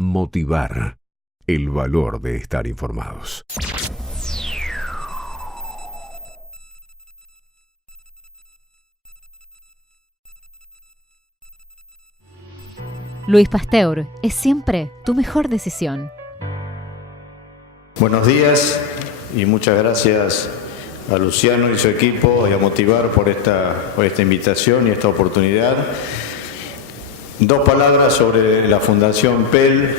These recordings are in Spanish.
Motivar. El valor de estar informados. Luis Pasteur es siempre tu mejor decisión. Buenos días y muchas gracias a Luciano y su equipo y a Motivar por esta invitación y esta oportunidad. Dos palabras sobre la Fundación PEL.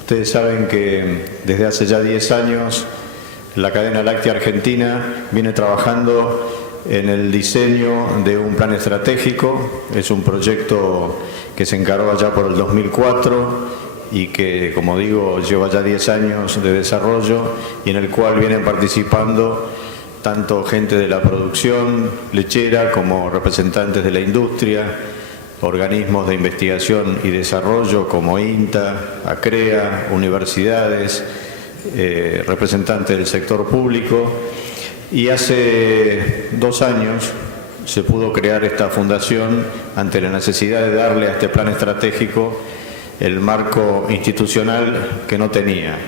Ustedes saben que desde hace ya 10 años la cadena láctea argentina viene trabajando en el diseño de un plan estratégico. Es un proyecto que se encargó allá por el 2004 y que, como digo, lleva ya 10 años de desarrollo y en el cual vienen participando tanto gente de la producción lechera como representantes de la industria, organismos de investigación y desarrollo como INTA, ACREA, universidades, representantes del sector público. Y hace 2 años se pudo crear esta fundación ante la necesidad de darle a este plan estratégico el marco institucional que no tenía.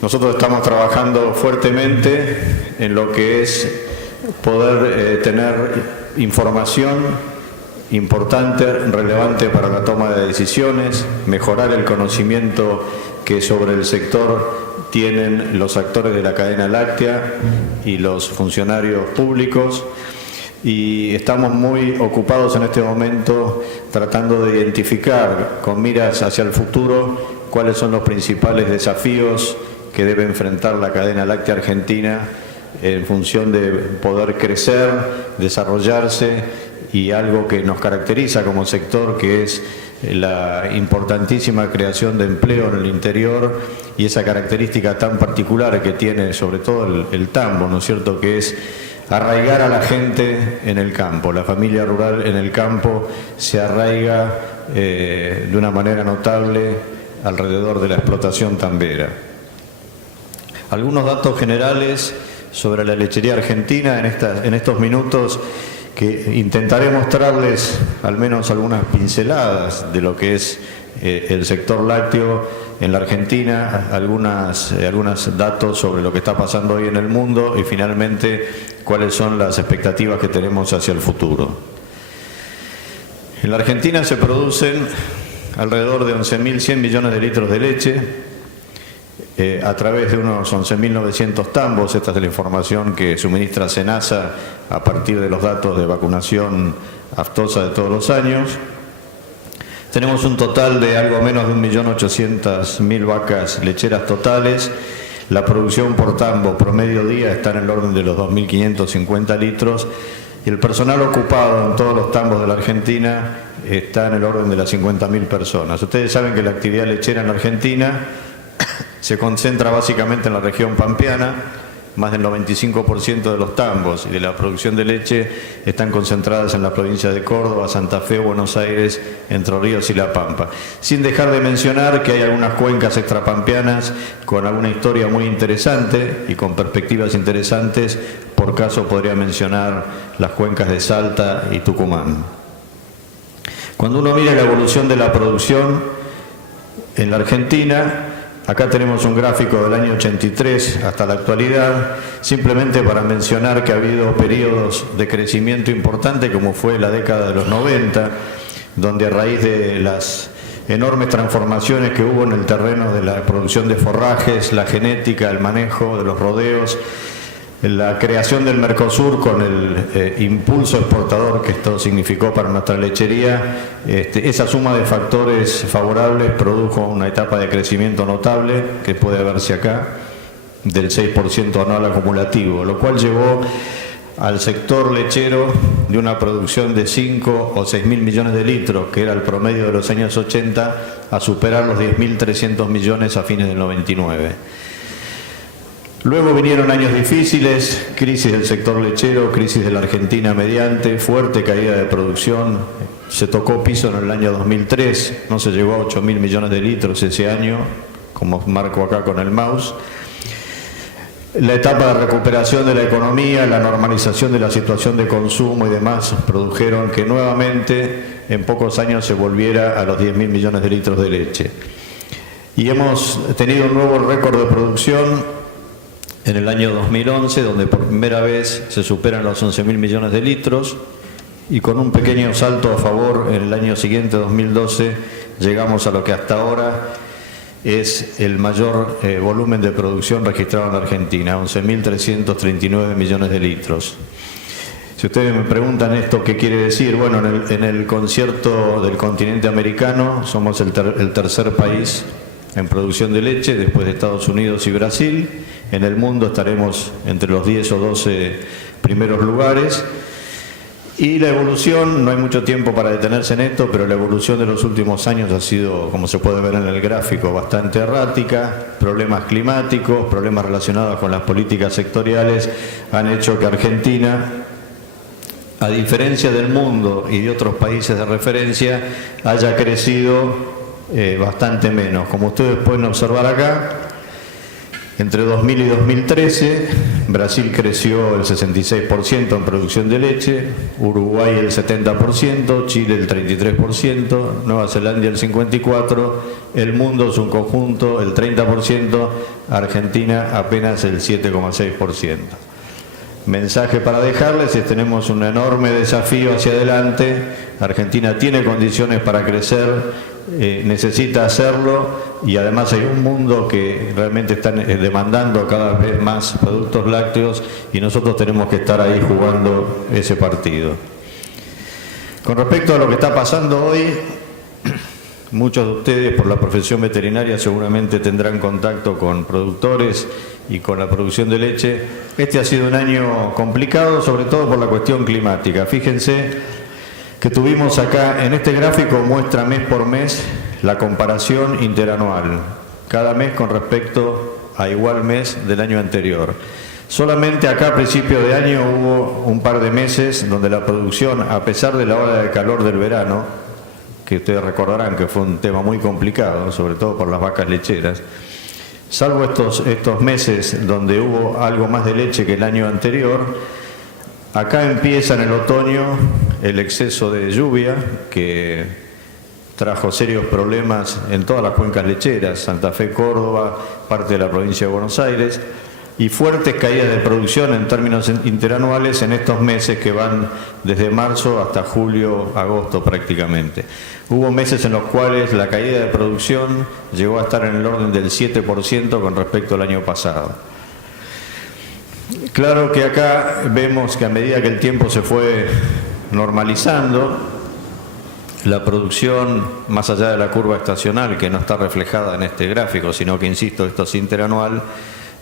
Nosotros estamos trabajando fuertemente en lo que es poder tener información importante, relevante para la toma de decisiones, mejorar el conocimiento que sobre el sector tienen los actores de la cadena láctea y los funcionarios públicos, y estamos muy ocupados en este momento tratando de identificar con miras hacia el futuro cuáles son los principales desafíos que debe enfrentar la cadena láctea argentina en función de poder crecer, desarrollarse y algo que nos caracteriza como sector, que es la importantísima creación de empleo en el interior y esa característica tan particular que tiene sobre todo el tambo, ¿no es cierto?, que es arraigar a la gente en el campo. La familia rural en el campo se arraiga de una manera notable alrededor de la explotación tambera. Algunos datos generales sobre la lechería argentina en estos minutos, que intentaré mostrarles al menos algunas pinceladas de lo que es el sector lácteo en la Argentina, algunos datos sobre lo que está pasando hoy en el mundo y finalmente cuáles son las expectativas que tenemos hacia el futuro. En la Argentina se producen alrededor de 11.100 millones de litros de leche a través de unos 11.900 tambos. Esta es la información que suministra SENASA a partir de los datos de vacunación aftosa de todos los años. Tenemos un total de algo menos de 1.800.000 vacas lecheras totales. La producción por tambo promedio día está en el orden de los 2.550 litros y el personal ocupado en todos los tambos de la Argentina está en el orden de las 50.000 personas. Ustedes saben que la actividad lechera en la Argentina se concentra básicamente en la región pampeana. Más del 95% de los tambos y de la producción de leche están concentradas en las provincias de Córdoba, Santa Fe, Buenos Aires, Entre Ríos y La Pampa. Sin dejar de mencionar que hay algunas cuencas extrapampeanas con alguna historia muy interesante y con perspectivas interesantes. Por caso podría mencionar las cuencas de Salta y Tucumán. Cuando uno mira la evolución de la producción en la Argentina, acá tenemos un gráfico del año 83 hasta la actualidad, simplemente para mencionar que ha habido periodos de crecimiento importante, como fue la década de los 90, donde a raíz de las enormes transformaciones que hubo en el terreno de la producción de forrajes, la genética, el manejo de los rodeos, la creación del Mercosur con el impulso exportador que esto significó para nuestra lechería, esa suma de factores favorables produjo una etapa de crecimiento notable que puede verse acá, del 6% anual acumulativo, lo cual llevó al sector lechero de una producción de 5 o 6.000 millones de litros, que era el promedio de los años 80, a superar los 10.300 millones a fines del 99. Luego vinieron años difíciles, crisis del sector lechero, crisis de la Argentina mediante, fuerte caída de producción, se tocó piso en el año 2003, no se llegó a 8.000 millones de litros ese año, como marco acá con el mouse. La etapa de recuperación de la economía, la normalización de la situación de consumo y demás produjeron que nuevamente en pocos años se volviera a los 10.000 millones de litros de leche. Y hemos tenido un nuevo récord de producción en el año 2011, donde por primera vez se superan los 11.000 millones de litros, y con un pequeño salto a favor en el año siguiente, 2012, llegamos a lo que hasta ahora es el mayor volumen de producción registrado en la Argentina, 11.339 millones de litros. Si ustedes me preguntan esto, ¿qué quiere decir? Bueno, en el concierto del continente americano somos el tercer país en producción de leche, después de Estados Unidos y Brasil. En el mundo estaremos entre los 10 o 12 primeros lugares. Y la evolución, no hay mucho tiempo para detenerse en esto, pero la evolución de los últimos años ha sido, como se puede ver en el gráfico, bastante errática. Problemas climáticos, problemas relacionados con las políticas sectoriales han hecho que Argentina, a diferencia del mundo y de otros países de referencia, haya crecido bastante menos. Como ustedes pueden observar acá, entre 2000 y 2013, Brasil creció el 66% en producción de leche, Uruguay el 70%, Chile el 33%, Nueva Zelanda el 54%, el mundo es un conjunto, el 30%, Argentina apenas el 7,6%. Mensaje para dejarles es: tenemos un enorme desafío hacia adelante. Argentina tiene condiciones para crecer, necesita hacerlo, y además hay un mundo que realmente está demandando cada vez más productos lácteos, y nosotros tenemos que estar ahí jugando ese partido. Con respecto a lo que está pasando hoy, muchos de ustedes por la profesión veterinaria seguramente tendrán contacto con productores y con la producción de leche. Este ha sido un año complicado, sobre todo por la cuestión climática. Fíjense que tuvimos acá, en este gráfico muestra mes por mes la comparación interanual, cada mes con respecto a igual mes del año anterior. Solamente acá a principio de año hubo un par de meses donde la producción, a pesar de la ola de calor del verano, que ustedes recordarán que fue un tema muy complicado, sobre todo por las vacas lecheras, salvo estos meses donde hubo algo más de leche que el año anterior, acá empieza en el otoño el exceso de lluvia que trajo serios problemas en todas las cuencas lecheras, Santa Fe, Córdoba, parte de la provincia de Buenos Aires, y fuertes caídas de producción en términos interanuales en estos meses que van desde marzo hasta julio, agosto prácticamente. Hubo meses en los cuales la caída de producción llegó a estar en el orden del 7% con respecto al año pasado. Claro que acá vemos que a medida que el tiempo se fue normalizando, la producción, más allá de la curva estacional, que no está reflejada en este gráfico, sino que, insisto, esto es interanual,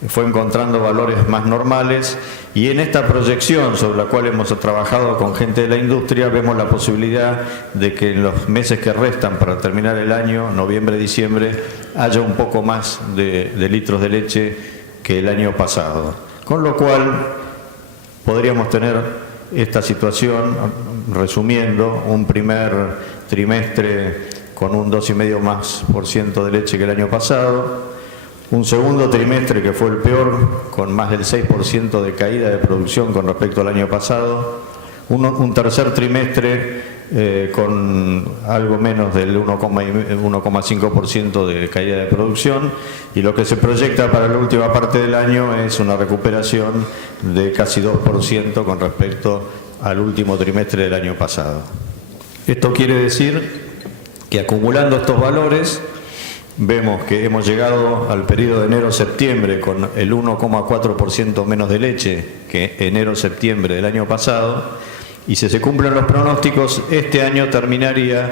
fue encontrando valores más normales, y en esta proyección sobre la cual hemos trabajado con gente de la industria vemos la posibilidad de que en los meses que restan para terminar el año, noviembre, diciembre, haya un poco más de litros de leche que el año pasado. Con lo cual podríamos tener esta situación, resumiendo, un primer trimestre con un 2,5% de leche que el año pasado, un segundo trimestre que fue el peor, con más del 6% de caída de producción con respecto al año pasado, un tercer trimestre con algo menos del 1,5% de caída de producción, y lo que se proyecta para la última parte del año es una recuperación de casi 2% con respecto al último trimestre del año pasado. Esto quiere decir que, acumulando estos valores, vemos que hemos llegado al periodo de enero-septiembre con el 1,4% menos de leche que enero-septiembre del año pasado, y si se cumplen los pronósticos, este año terminaría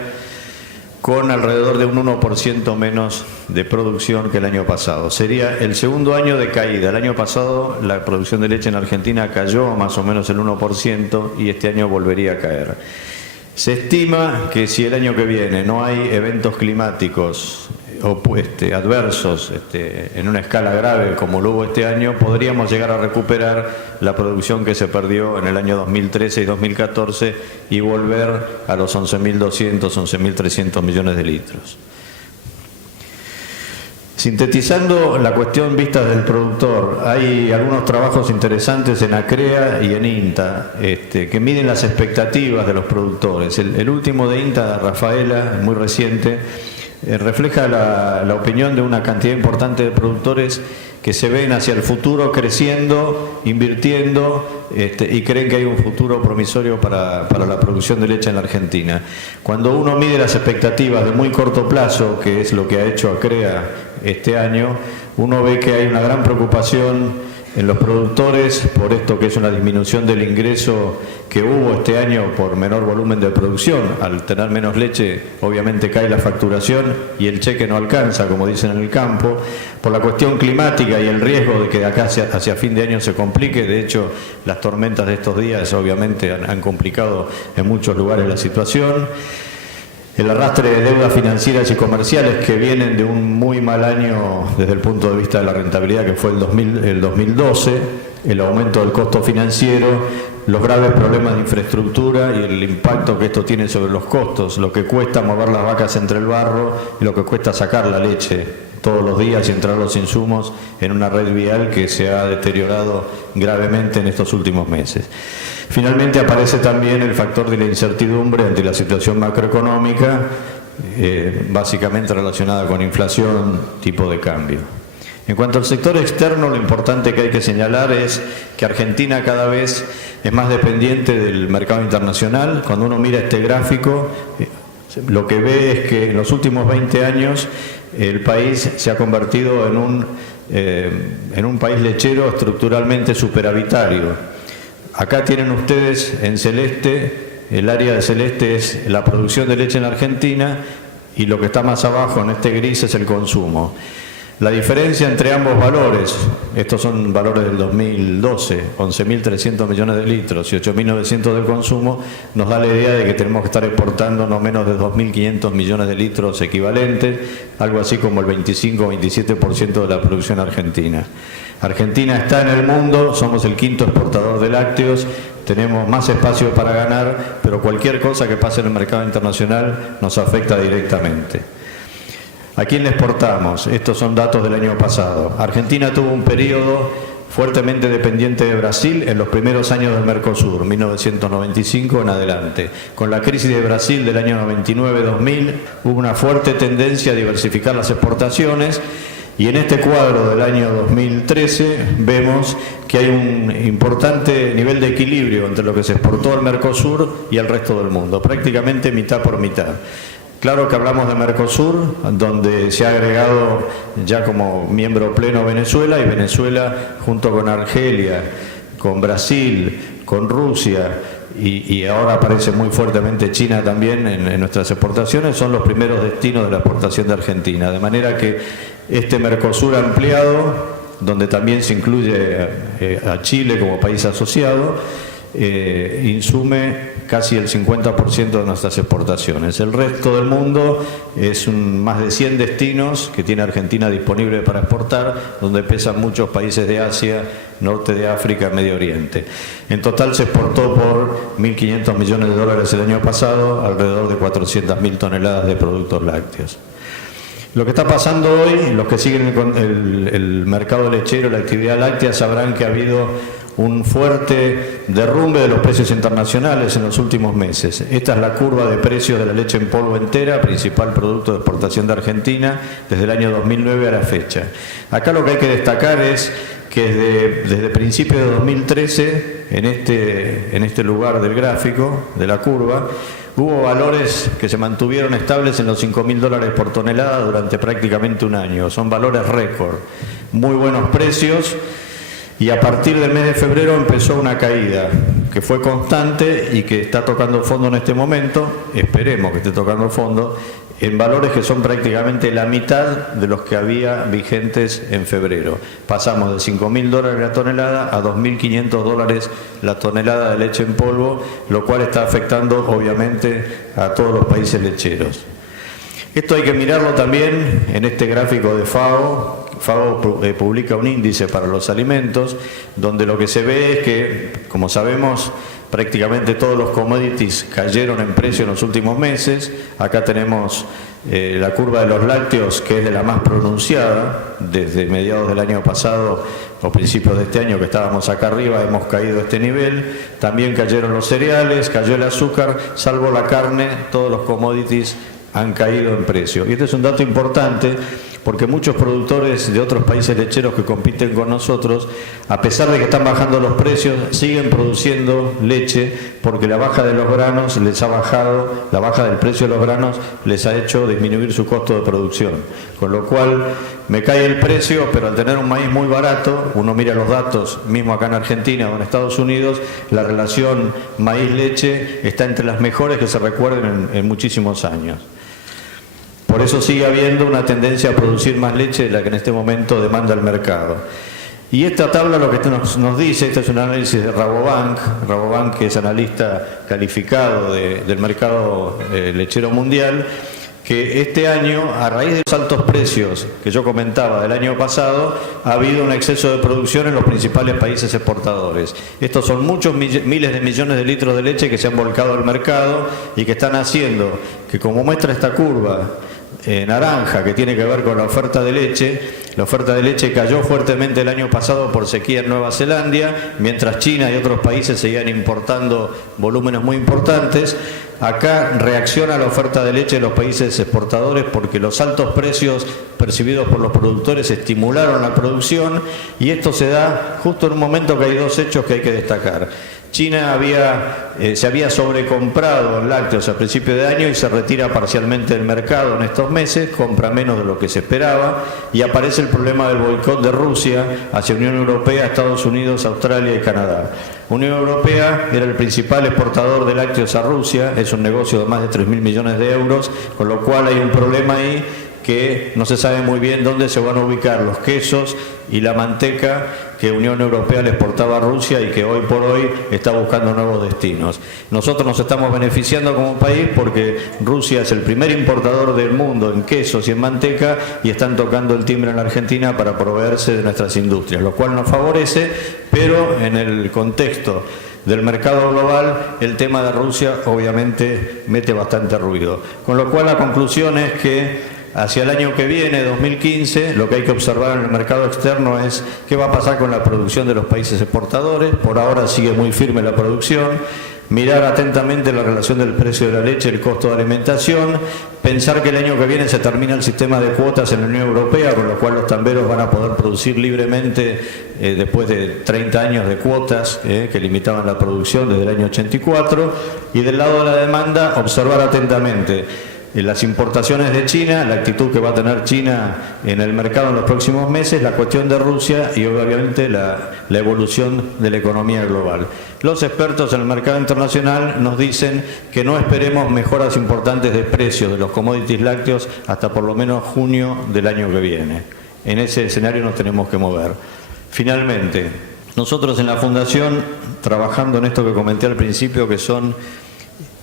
con alrededor de un 1% menos de producción que el año pasado. Sería el segundo año de caída. El año pasado la producción de leche en Argentina cayó más o menos el 1%, y este año volvería a caer. Se estima que si el año que viene no hay eventos climáticos adversos en una escala grave como lo hubo este año, podríamos llegar a recuperar la producción que se perdió en el año 2013 y 2014 y volver a los 11.200, 11.300 millones de litros. Sintetizando la cuestión vista del productor, hay algunos trabajos interesantes en ACREA y en INTA que miden las expectativas de los productores. El último de INTA, Rafaela, muy reciente, refleja la opinión de una cantidad importante de productores que se ven hacia el futuro creciendo, invirtiendo y creen que hay un futuro promisorio para la producción de leche en la Argentina. Cuando uno mide las expectativas de muy corto plazo, que es lo que ha hecho ACREA este año, uno ve que hay una gran preocupación en los productores por esto que es una disminución del ingreso que hubo este año por menor volumen de producción. Al tener menos leche, obviamente cae la facturación y el cheque no alcanza, como dicen en el campo, por la cuestión climática y el riesgo de que de acá hacia fin de año se complique. De hecho, las tormentas de estos días obviamente han complicado en muchos lugares la situación. El arrastre de deudas financieras y comerciales que vienen de un muy mal año desde el punto de vista de la rentabilidad que fue el 2012, el aumento del costo financiero, los graves problemas de infraestructura y el impacto que esto tiene sobre los costos, lo que cuesta mover las vacas entre el barro y lo que cuesta sacar la leche todos los días y entrar los insumos en una red vial que se ha deteriorado gravemente en estos últimos meses. Finalmente aparece también el factor de la incertidumbre ante la situación macroeconómica, básicamente relacionada con inflación, tipo de cambio. En cuanto al sector externo, lo importante que hay que señalar es que Argentina cada vez es más dependiente del mercado internacional. Cuando uno mira este gráfico, lo que ve es que en los últimos 20 años el país se ha convertido en un país lechero estructuralmente superavitario. Acá tienen ustedes en celeste, el área de celeste es la producción de leche en Argentina y lo que está más abajo en este gris es el consumo. La diferencia entre ambos valores, estos son valores del 2012, 11.300 millones de litros y 8.900 del consumo, nos da la idea de que tenemos que estar exportando no menos de 2.500 millones de litros equivalentes, algo así como el 25 o 27% de la producción argentina. Argentina está en el mundo, somos el quinto exportador de lácteos, tenemos más espacio para ganar, pero cualquier cosa que pase en el mercado internacional nos afecta directamente. ¿A quién le exportamos? Estos son datos del año pasado. Argentina tuvo un periodo fuertemente dependiente de Brasil en los primeros años del Mercosur, 1995 en adelante. Con la crisis de Brasil del año 99-2000 hubo una fuerte tendencia a diversificar las exportaciones y en este cuadro del año 2013 vemos que hay un importante nivel de equilibrio entre lo que se exportó al Mercosur y al resto del mundo, prácticamente mitad por mitad. Claro que hablamos de Mercosur, donde se ha agregado ya como miembro pleno Venezuela, y Venezuela junto con Argelia, con Brasil, con Rusia y ahora aparece muy fuertemente China también en nuestras exportaciones, son los primeros destinos de la exportación de Argentina. De manera que este Mercosur ampliado, donde también se incluye a Chile como país asociado, insume casi el 50% de nuestras exportaciones. El resto del mundo es más de 100 destinos que tiene Argentina disponible para exportar, donde pesan muchos países de Asia, norte de África, Medio Oriente. En total se exportó por 1.500 millones de dólares el año pasado, alrededor de 400.000 toneladas de productos lácteos. Lo que está pasando hoy, los que siguen el mercado lechero, la actividad láctea, sabrán que ha habido un fuerte derrumbe de los precios internacionales en los últimos meses. Esta es la curva de precios de la leche en polvo entera, principal producto de exportación de Argentina, desde el año 2009 a la fecha. Acá lo que hay que destacar es que desde principios de 2013, en este lugar del gráfico, de la curva, hubo valores que se mantuvieron estables en los $5.000 por tonelada durante prácticamente un año. Son valores récord, muy buenos precios. Y a partir del mes de febrero empezó una caída que fue constante y que está tocando fondo en este momento, esperemos que esté tocando fondo, en valores que son prácticamente la mitad de los que había vigentes en febrero. Pasamos de $5.000 la tonelada a $2.500 la tonelada de leche en polvo, lo cual está afectando obviamente a todos los países lecheros. Esto hay que mirarlo también en este gráfico de FAO. FAO publica un índice para los alimentos, donde lo que se ve es que, como sabemos, prácticamente todos los commodities cayeron en precio en los últimos meses. Acá tenemos la curva de los lácteos, que es de la más pronunciada. Desde mediados del año pasado o principios de este año que estábamos acá arriba, hemos caído a este nivel. También cayeron los cereales, cayó el azúcar, salvo la carne, todos los commodities han caído en precio. Y este es un dato importante porque muchos productores de otros países lecheros que compiten con nosotros, a pesar de que están bajando los precios, siguen produciendo leche porque la baja de los granos les ha bajado, la baja del precio de los granos les ha hecho disminuir su costo de producción. Con lo cual me cae el precio, pero al tener un maíz muy barato, uno mira los datos, mismo acá en Argentina o en Estados Unidos, la relación maíz-leche está entre las mejores que se recuerden en muchísimos años. Por eso sigue habiendo una tendencia a producir más leche de la que en este momento demanda el mercado. Y esta tabla lo que nos dice, este es un análisis de Rabobank, que es analista calificado del mercado lechero mundial, que este año, a raíz de los altos precios que yo comentaba del año pasado, ha habido un exceso de producción en los principales países exportadores. Estos son muchos miles de millones de litros de leche que se han volcado al mercado y que están haciendo que, como muestra esta curva naranja que tiene que ver con la oferta de leche cayó fuertemente el año pasado por sequía en Nueva Zelanda, mientras China y otros países seguían importando volúmenes muy importantes. Acá reacciona la oferta de leche de los países exportadores porque los altos precios percibidos por los productores estimularon la producción, y esto se da justo en un momento que hay dos hechos que hay que destacar. China se había sobrecomprado en lácteos a principio de año y se retira parcialmente del mercado en estos meses, compra menos de lo que se esperaba, y aparece el problema del boicot de Rusia hacia Unión Europea, Estados Unidos, Australia y Canadá. Unión Europea era el principal exportador de lácteos a Rusia, es un negocio de más de 3.000 millones de euros, con lo cual hay un problema ahí que no se sabe muy bien dónde se van a ubicar los quesos y la manteca que Unión Europea le exportaba a Rusia y que hoy por hoy está buscando nuevos destinos. Nosotros nos estamos beneficiando como país porque Rusia es el primer importador del mundo en quesos y en manteca, y están tocando el timbre en la Argentina para proveerse de nuestras industrias, lo cual nos favorece, pero en el contexto del mercado global el tema de Rusia obviamente mete bastante ruido. Con lo cual la conclusión es que hacia el año que viene, 2015, lo que hay que observar en el mercado externo es qué va a pasar con la producción de los países exportadores. Por ahora sigue muy firme la producción. Mirar atentamente la relación del precio de la leche, el costo de alimentación. Pensar que el año que viene se termina el sistema de cuotas en la Unión Europea, con lo cual los tamberos van a poder producir libremente después de 30 años de cuotas que limitaban la producción desde el año 84. Y del lado de la demanda, observar atentamente las importaciones de China, la actitud que va a tener China en el mercado en los próximos meses, la cuestión de Rusia y obviamente la evolución de la economía global. Los expertos en el mercado internacional nos dicen que no esperemos mejoras importantes de precios de los commodities lácteos hasta por lo menos junio del año que viene. En ese escenario nos tenemos que mover. Finalmente, nosotros en la Fundación, trabajando en esto que comenté al principio, que son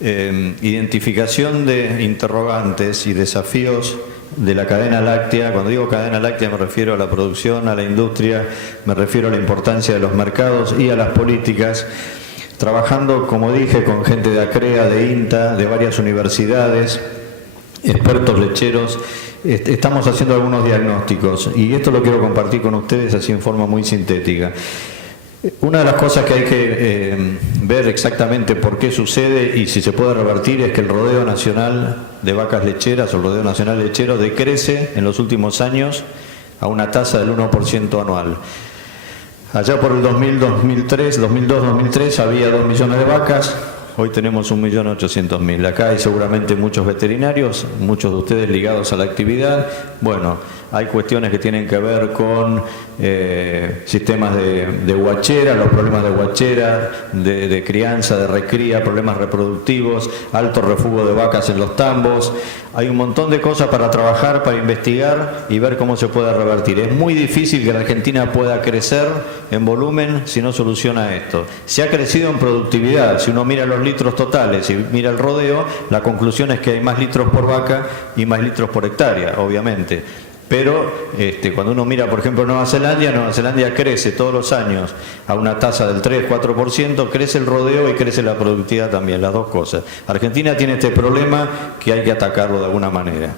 identificación de interrogantes y desafíos de la cadena láctea. Cuando digo cadena láctea me refiero a la producción, a la industria, me refiero a la importancia de los mercados y a las políticas. Trabajando, como dije, con gente de ACREA, de INTA, de varias universidades, expertos lecheros, estamos haciendo algunos diagnósticos y esto lo quiero compartir con ustedes así en forma muy sintética. Una de las cosas que hay que ver exactamente por qué sucede y si se puede revertir es que el rodeo nacional de vacas lecheras o el rodeo nacional lechero decrece en los últimos años a una tasa del 1% anual. Allá por el 2002-2003 había 2 millones de vacas, hoy tenemos 1.800.000. Acá hay seguramente muchos veterinarios, muchos de ustedes ligados a la actividad. Bueno, hay cuestiones que tienen que ver con sistemas de huachera, los problemas de huachera, de crianza, de recría, problemas reproductivos, alto refugo de vacas en los tambos. Hay un montón de cosas para trabajar, para investigar y ver cómo se puede revertir. Es muy difícil que la Argentina pueda crecer en volumen si no soluciona esto. Se ha crecido en productividad. Si uno mira los litros totales y mira el rodeo, la conclusión es que hay más litros por vaca y más litros por hectárea, obviamente. Pero cuando uno mira, por ejemplo, Nueva Zelanda crece todos los años a una tasa del 3-4%, crece el rodeo y crece la productividad también, las dos cosas. Argentina tiene este problema que hay que atacarlo de alguna manera.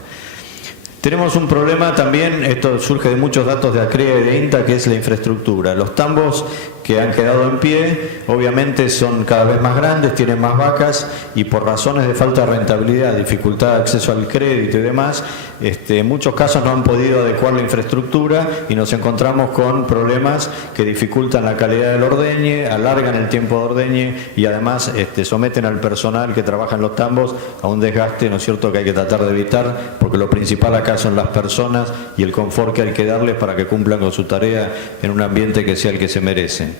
Tenemos un problema también, esto surge de muchos datos de ACREA y de INTA, que es la infraestructura. Los tambos que han quedado en pie, obviamente son cada vez más grandes, tienen más vacas y por razones de falta de rentabilidad, dificultad de acceso al crédito y demás, en muchos casos no han podido adecuar la infraestructura y nos encontramos con problemas que dificultan la calidad del ordeñe, alargan el tiempo de ordeñe y además someten al personal que trabaja en los tambos a un desgaste, ¿no es cierto?, que hay que tratar de evitar, porque lo principal acá son las personas y el confort que hay que darles para que cumplan con su tarea en un ambiente que sea el que se merecen.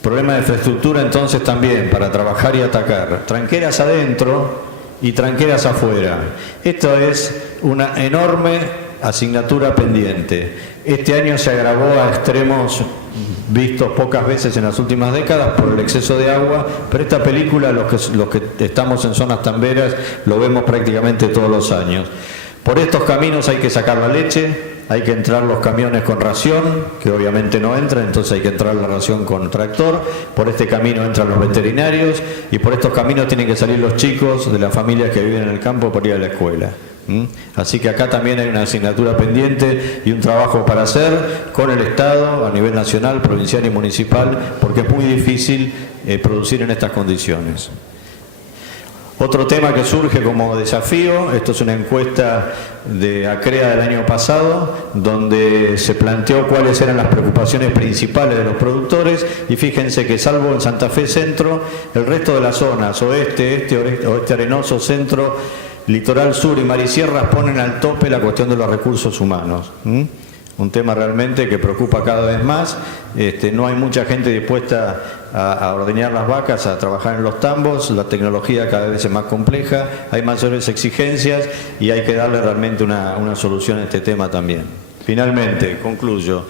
Problema de infraestructura entonces también para trabajar y atacar. Tranqueras adentro y tranqueras afuera. Esto es una enorme asignatura pendiente. Este año se agravó a extremos vistos pocas veces en las últimas décadas por el exceso de agua, pero esta película, los que estamos en zonas tamberas, lo vemos prácticamente todos los años. Por estos caminos hay que sacar la leche, hay que entrar los camiones con ración, que obviamente no entran, entonces hay que entrar la ración con tractor. Por este camino entran los veterinarios y por estos caminos tienen que salir los chicos de las familias que viven en el campo para ir a la escuela. Así que acá también hay una asignatura pendiente y un trabajo para hacer con el Estado a nivel nacional, provincial y municipal, porque es muy difícil producir en estas condiciones. Otro tema que surge como desafío, esto es una encuesta de ACREA del año pasado, donde se planteó cuáles eran las preocupaciones principales de los productores, y fíjense que salvo en Santa Fe Centro, el resto de las zonas, oeste arenoso, centro, litoral sur y mar y sierras, ponen al tope la cuestión de los recursos humanos. Un tema realmente que preocupa cada vez más. No hay mucha gente dispuesta a ordeñar las vacas, a trabajar en los tambos, la tecnología cada vez es más compleja, hay mayores exigencias y hay que darle realmente una solución a este tema también. Finalmente, concluyo.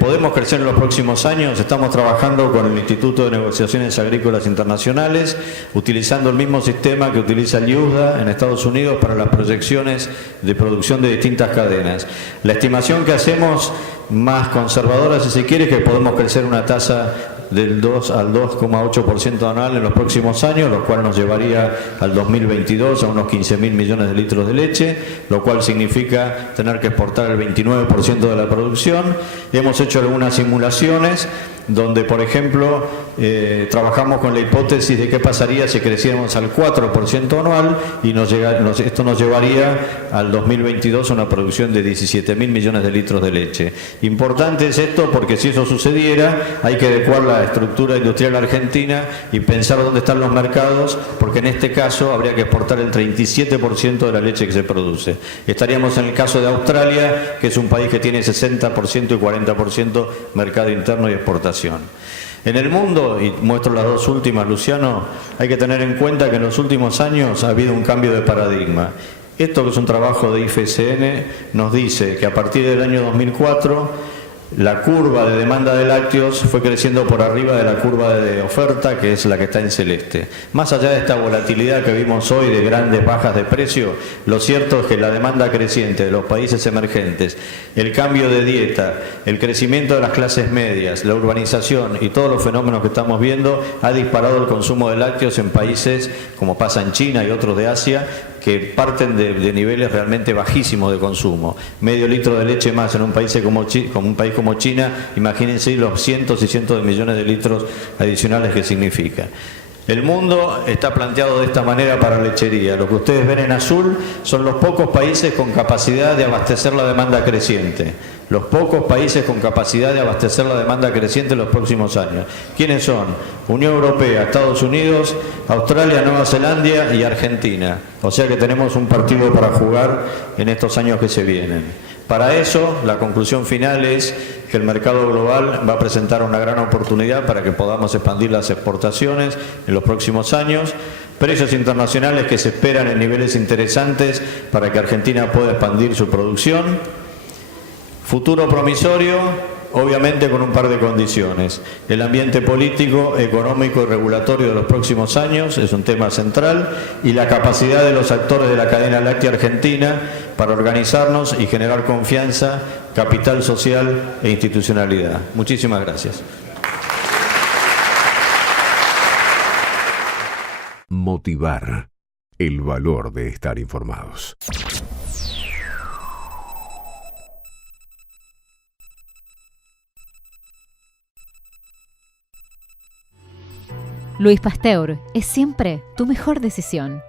Podemos crecer en los próximos años. Estamos trabajando con el Instituto de Negociaciones Agrícolas Internacionales, utilizando el mismo sistema que utiliza el IUSDA en Estados Unidos para las proyecciones de producción de distintas cadenas. La estimación que hacemos, más conservadora si se quiere, es que podemos crecer una tasa del 2 al 2,8% anual en los próximos años, lo cual nos llevaría al 2022 a unos 15.000 millones de litros de leche, lo cual significa tener que exportar el 29% de la producción. Hemos hecho algunas simulaciones donde, por ejemplo, trabajamos con la hipótesis de qué pasaría si creciéramos al 4% anual y esto nos llevaría al 2022 a una producción de 17.000 millones de litros de leche. Importante es esto porque si eso sucediera hay que adecuar la estructura industrial argentina y pensar dónde están los mercados, porque en este caso habría que exportar el 37% de la leche que se produce. Estaríamos en el caso de Australia, que es un país que tiene 60% y 40% mercado interno y exportación. En el mundo, y muestro las dos últimas, Luciano, hay que tener en cuenta que en los últimos años ha habido un cambio de paradigma. Esto, que es un trabajo de IFCN, nos dice que a partir del año 2004 la curva de demanda de lácteos fue creciendo por arriba de la curva de oferta, que es la que está en celeste. Más allá de esta volatilidad que vimos hoy de grandes bajas de precio, lo cierto es que la demanda creciente de los países emergentes, el cambio de dieta, el crecimiento de las clases medias, la urbanización y todos los fenómenos que estamos viendo ha disparado el consumo de lácteos en países como pasa en China y otros de Asia, que parten de niveles realmente bajísimos de consumo. Medio litro de leche más en un país como China, imagínense los cientos y cientos de millones de litros adicionales que significa. El mundo está planteado de esta manera para la lechería. Lo que ustedes ven en azul son los pocos países con capacidad de abastecer la demanda creciente. Los pocos países con capacidad de abastecer la demanda creciente en los próximos años. ¿Quiénes son? Unión Europea, Estados Unidos, Australia, Nueva Zelanda y Argentina. O sea que tenemos un partido para jugar en estos años que se vienen. Para eso, la conclusión final es que el mercado global va a presentar una gran oportunidad para que podamos expandir las exportaciones en los próximos años. Precios internacionales que se esperan en niveles interesantes para que Argentina pueda expandir su producción. Futuro promisorio, obviamente con un par de condiciones. El ambiente político, económico y regulatorio de los próximos años es un tema central, y la capacidad de los actores de la cadena láctea argentina para organizarnos y generar confianza, capital social e institucionalidad. Muchísimas gracias. Motivar. El valor de estar informados. Louis Pasteur es siempre tu mejor decisión.